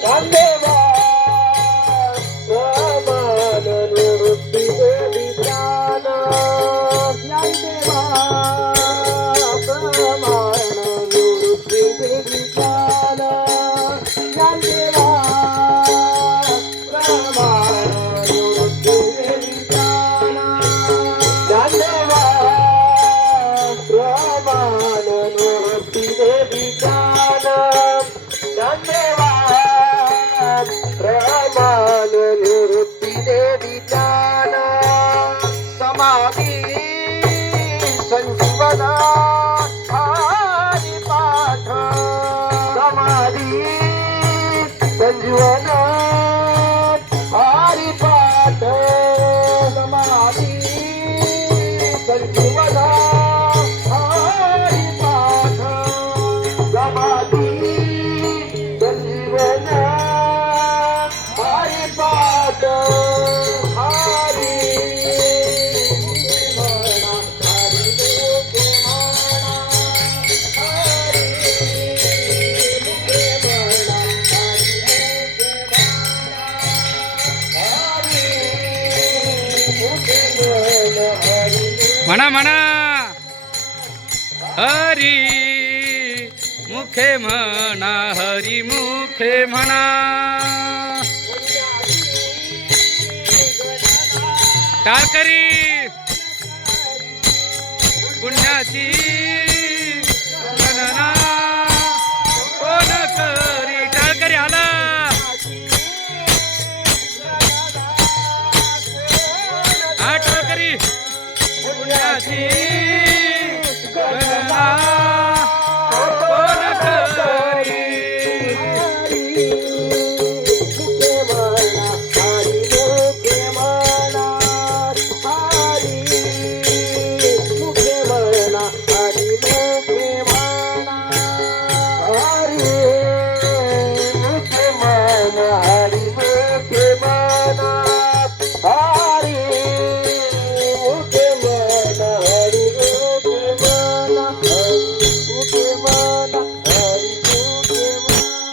Grande! जीवनात हरी पाठ समाधी संजीवन म्हणा म्हणा. हरी मुखे म्हणा हरी मुखे म्हणा. काय करी पुण्याची Brasil.